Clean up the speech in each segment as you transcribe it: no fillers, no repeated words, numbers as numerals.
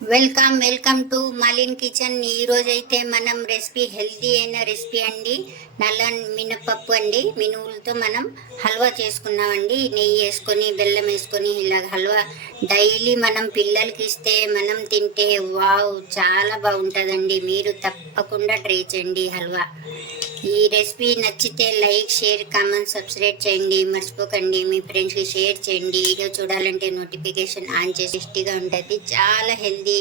Welcome to మాలిన్ kitchen. ఈరోజైతే మనం recipe healthy అయిన రెసిపీ అండి. నల్ల మినపప్పు అండి, మినువులతో మనం హల్వా చేసుకున్నామండి. నెయ్యి వేసుకొని బెల్లం వేసుకొని ఇలా హల్వా డైలీ మనం పిల్లలకి ఇస్తే మనం తింటే వావ్ చాలా బాగుంటుందండి. మీరు తప్పకుండా ట్రై చేయండి హల్వా. ఈ రెసిపీ నచ్చితే లైక్, షేర్, కామెంట్, సబ్స్క్రైబ్ చేయండి. మర్చిపోకండి. మీ ఫ్రెండ్స్కి షేర్ చేయండి. వీడియో చూడాలంటే నోటిఫికేషన్ ఆన్ చేసి టేస్టీగా ఉంటుంది. చాలా హెల్దీ,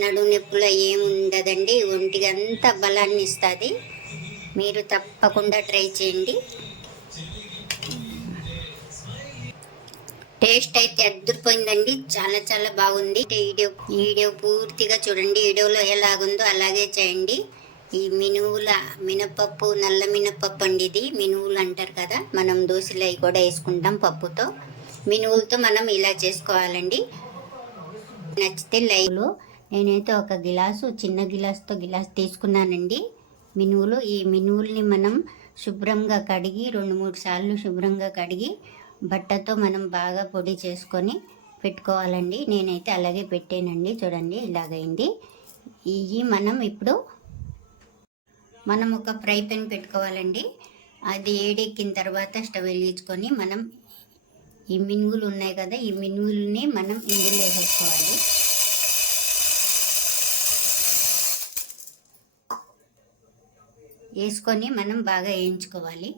నడుము నొప్పులు ఏముండదండి. ఒంటికి అంత బలాన్ని ఇస్తుంది. మీరు తప్పకుండా ట్రై చేయండి. టేస్ట్ అయితే అద్దరిపోయిందండి. చాలా బాగుంది. వీడియో పూర్తిగా చూడండి. వీడియోలో ఎలాగుందో అలాగే చేయండి. ఈ మినపప్పు, నల్ల మినపప్పు అండి. ఇది మినువులు అంటారు కదా, మనం దోశలు అవి కూడా వేసుకుంటాం పప్పుతో. మినువులతో మనం ఇలా చేసుకోవాలండి. నచ్చితే లైవ్లో నేనైతే ఒక గిలాసు, చిన్న గిలాసుతో గిలాసు తీసుకున్నానండి మినువులు. ఈ మినువుల్ని మనం శుభ్రంగా కడిగి 2-3 సార్లు శుభ్రంగా కడిగి బట్టతో మనం బాగా పొడి చేసుకొని పెట్టుకోవాలండి. నేనైతే అలాగే పెట్టానండి. చూడండి ఇలాగైంది. ఇవి మనం ఒక ఫ్రై పెన్ పెట్టుకోవాలండి. అది వేడెక్కిన తర్వాత స్టవ్ వెలిగించుకొని మనం ఈ మినువులు ఉన్నాయి కదా, ఈ మినువులని మనం ఇందులో వేసేసుకోవాలి. వేసుకొని మనం బాగా వేయించుకోవాలి.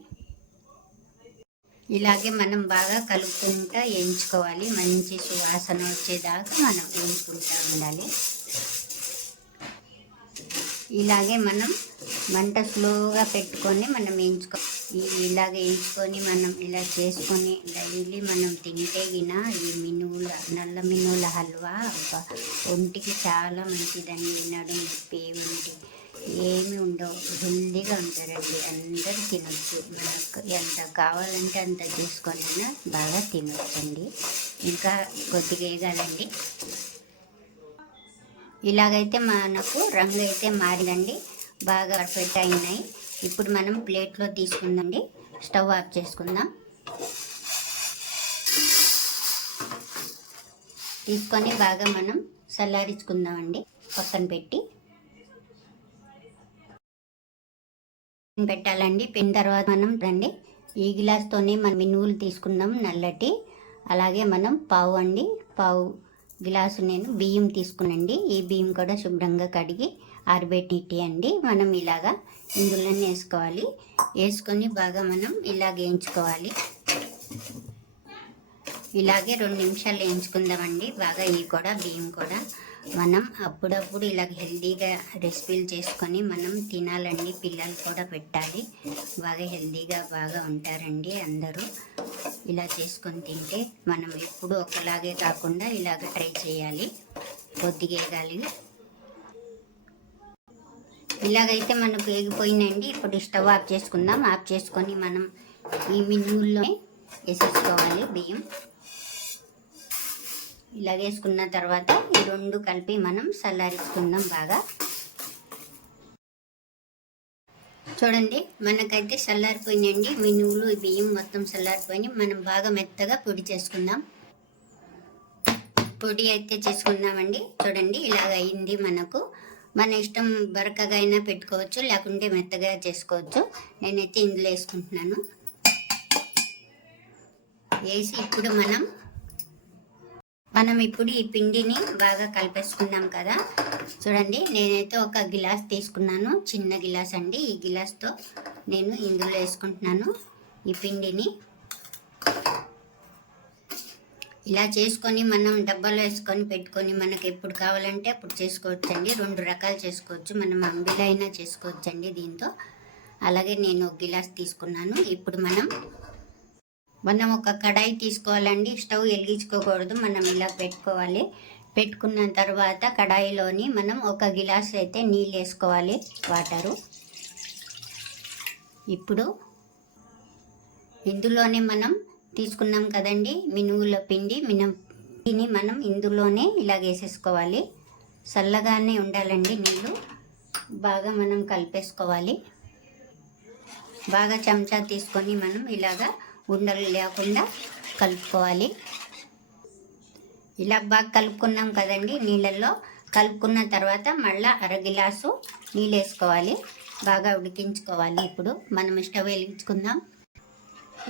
ఇలాగే మనం బాగా కలుపుకుంటూ వేయించుకోవాలి. మంచి సువాసన వచ్చేదాకా మనం వేయించుకుంటూ ఉండాలి. ఇలాగే మనం మంట స్లోగా పెట్టుకొని మనం ఇలాగ వేయించుకొని మనం ఇలా చేసుకొని డైలీ మనం తింటే గిన ఈ నల్ల మినువుల హల్వా ఒంటికి చాలా మంచిదండి. నడుము నొప్పి ఏమి ఉండవు, హెల్దీగా ఉంటారండి. అందరూ తినొచ్చు. మనకు ఎంత కావాలంటే అంత చేసుకొని బాగా తినొచ్చండి. ఇంకా కొద్దిగా వేగాలండి. ఇలాగైతే మనకు రంగు అయితే మారిందండి. బాగా పర్ఫెక్ట్ అయినాయి. ఇప్పుడు మనం ప్లేట్లో తీసుకుందండి. స్టవ్ ఆఫ్ చేసుకుందాం. తీసుకొని బాగా మనం చల్లారించుకుందామండి. పక్కన పెట్టాలండి. పెట్టిన తర్వాత మనం రండి, ఈ గిలాస్తోనే మనం మినువులు తీసుకుందాం నల్లటి. అలాగే మనం పావు గిలాసు నేను బియ్యం తీసుకునండి. ఈ బియ్యం కూడా శుభ్రంగా కడిగి ఆరబెట్టి అండి. మనం ఇలాగా ఇందులోనే వేసుకోవాలి. వేసుకొని బాగా మనం ఇలాగ వేయించుకోవాలి. ఇలాగే 2 నిమిషాలు వేయించుకుందామండి. బాగా ఇవి కూడా బియ్యం కూడా మనం అప్పుడప్పుడు ఇలాగ హెల్దీగా రెసిపీలు చేసుకొని మనం తినాలండి. పిల్లలు కూడా పెట్టాలి. బాగా హెల్దీగా బాగా ఉంటారండి అందరూ. ఇలా చేసుకొని తింటే మనం ఎప్పుడు ఒకలాగే కాకుండా ఇలాగ ట్రై చేయాలి. కొద్దిగా వేగాలి. ఇలాగైతే మనకు వేగిపోయినండి. ఇప్పుడు స్టవ్ ఆఫ్ చేసుకుందాం. ఆఫ్ చేసుకొని మనం ఈ మినువుల్లో వేసేసుకోవాలి బియ్యం. ఇలా వేసుకున్న తర్వాత ఈ 2 కలిపి మనం చల్లారించుకుందాం బాగా. చూడండి మనకైతే చల్లారిపోయినాయండి. మినువులు, బియ్యం మొత్తం చల్లారిపోయినాయి. మనం బాగా మెత్తగా పొడి చేసుకుందాం. పొడి అయితే చేసుకుందామండి. చూడండి ఇలాగ అయింది మనకు. మన ఇష్టం, బరకగా అయినా పెట్టుకోవచ్చు, లేకుంటే మెత్తగా చేసుకోవచ్చు. నేనైతే ఇందులో వేసుకుంటున్నాను. వేసి ఇప్పుడు మనం ఇప్పుడు ఈ పిండిని బాగా కలిపేసుకున్నాం కదా. చూడండి నేనైతే ఒక గిలాస్ తీసుకున్నాను, చిన్న గిలాస్ అండి. ఈ గిలాస్తో నేను ఇందులో వేసుకుంటున్నాను ఈ పిండిని. ఇలా చేసుకొని మనం డబ్బాలో వేసుకొని పెట్టుకొని మనకు ఎప్పుడు కావాలంటే అప్పుడు చేసుకోవచ్చండి. 2 రకాలు చేసుకోవచ్చు. మనం అంబిలా అయినా చేసుకోవచ్చండి దీంతో. అలాగే నేను ఒక గిలాస్ తీసుకున్నాను. ఇప్పుడు మనం ఒక కడాయి తీసుకోవాలండి. స్టవ్ వెలిగించుకోకూడదు. మనం ఇలా పెట్టుకోవాలి. పెట్టుకున్న తర్వాత కడాయిలోని మనం ఒక గిలాస్ అయితే నీళ్ళు వేసుకోవాలి, వాటరు. ఇప్పుడు ఇందులోనే మనం తీసుకున్నాం కదండి మినువుల పిండిని మనం ఇందులోనే ఇలా వేసేసుకోవాలి. చల్లగానే ఉండాలండి నీళ్ళు. బాగా మనం కలిపేసుకోవాలి. బాగా చెంచా తీసుకొని మనం ఇలాగా ఉండలు లేకుండా కలుపుకోవాలి. ఇలా బాగా కలుపుకున్నాం కదండి నీళ్ళల్లో. కలుపుకున్న తర్వాత మళ్ళీ అర గిలాసు నీళ్ళు వేసుకోవాలి. బాగా ఉడికించుకోవాలి. ఇప్పుడు మనం స్టవ్ వెలిగించుకుందాం.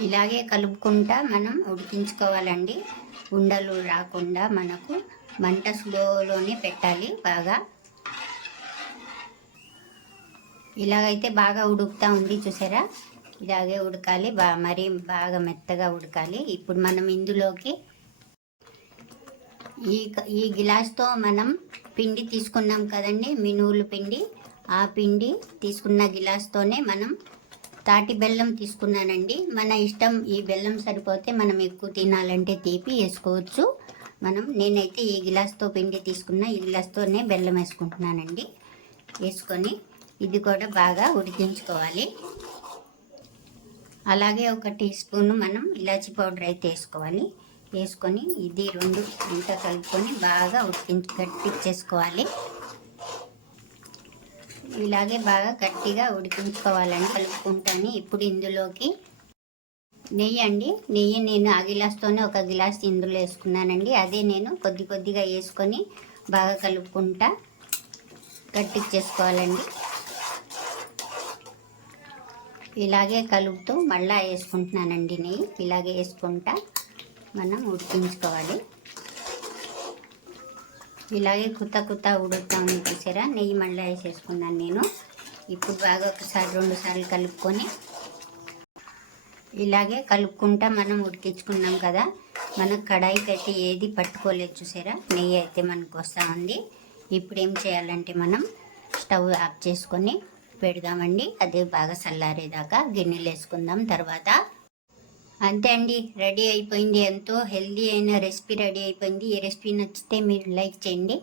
ఇలాగే కలుపుకుంటా మనం ఉడికించుకోవాలండి. ఉండలు రాకుండా మనకు మంట స్లోలోనే పెట్టాలి. బాగా ఇలాగైతే బాగా ఉడుకుతూ ఉంది చూసారా. ఇలాగే ఉడకాలి. మరీ బాగా మెత్తగా ఉడకాలి. ఇప్పుడు మనం ఇందులోకి ఈ గిలాస్తో మనం పిండి తీసుకున్నాం కదండి, మినువులు పిండి. ఆ పిండి తీసుకున్న గిలాస్తోనే మనం తాటి బెల్లం తీసుకున్నానండి. మన ఇష్టం. ఈ బెల్లం సరిపోతే మనం ఎక్కువ తినాలంటే తీపి వేసుకోవచ్చు. నేనైతే ఈ గిలాస్తో పిండి తీసుకున్న, ఈ గిలాస్తోనే బెల్లం వేసుకుంటున్నానండి. వేసుకొని ఇది కూడా బాగా ఉడికించుకోవాలి. అలాగే 1 టీ స్పూన్ మనం ఇలాచీ పౌడర్ అయితే వేసుకోవాలి. వేసుకొని ఇది 2 అంతా కలుపుకొని బాగా గట్టించేసుకోవాలి. ఇలాగే బాగా గట్టిగా ఉడికించుకోవాలండి కలుపుకుంటాను. ఇప్పుడు ఇందులోకి నెయ్యి అండి. నెయ్యి నేను ఆ గిలాస్తోనే 1 గిలాస్ ఇందులో వేసుకున్నానండి. అదే నేను కొద్దిగా వేసుకొని బాగా కలుపుకుంటా గట్టించేసుకోవాలండి. ఇలాగే కలుపుతూ మళ్ళీ వేసుకుంటున్నానండి నెయ్యి. ఇలాగే వేసుకుంటా మనం ఉడికించుకోవాలి. ఇలాగే కుత్త ఉడుకుతా ఉంది చూసారా. నెయ్యి మళ్ళీ వేసేసుకున్నాను నేను. ఇప్పుడు బాగా 1-2 సార్లు కలుపుకొని ఇలాగే కలుపుకుంటా మనం ఉడికించుకున్నాం కదా. మనకు కడాయికి అయితే ఏది పట్టుకోలేదు చూసారా. నెయ్యి అయితే మనకు వస్తూ ఉంది. ఇప్పుడు ఏం చేయాలంటే మనం స్టవ్ ఆఫ్ చేసుకొని పెడదామండి. అదే బాగా చల్లారేదాకా గిన్నెలు వేసుకుందాం తర్వాత. అంతే అండి, రెడీ అయిపోయింది. ఎంతో హెల్దీ అయిన రెసిపీ రెడీ అయిపోయింది. ఈ రెసిపీ నచ్చితే మీరు లైక్ చేయండి.